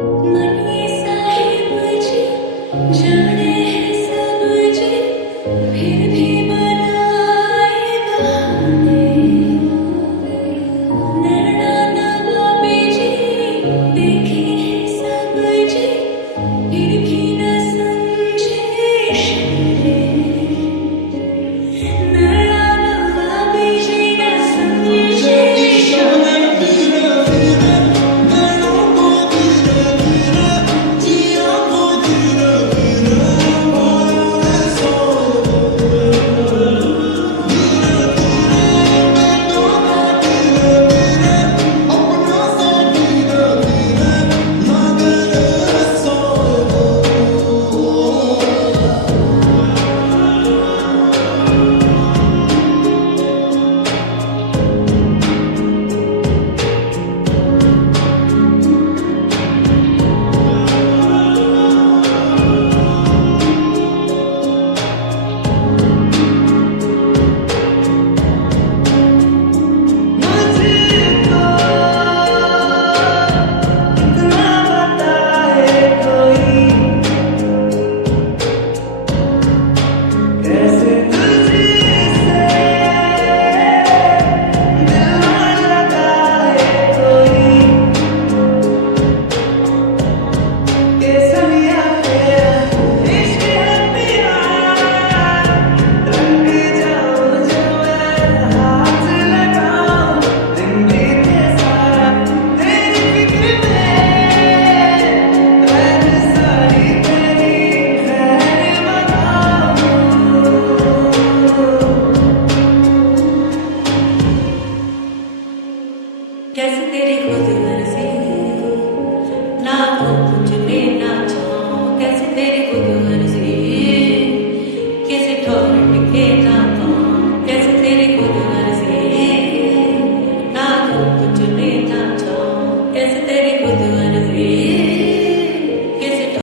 Money Sahib जी जाने हैं सब जी, फिर भी बनाए बहाने। नैना नवाबी जी देखे हैं सब जी, फिर भी न समझे इशारे। नैना नवाबी जी न समझे इशारे। कैसे तेरी खुद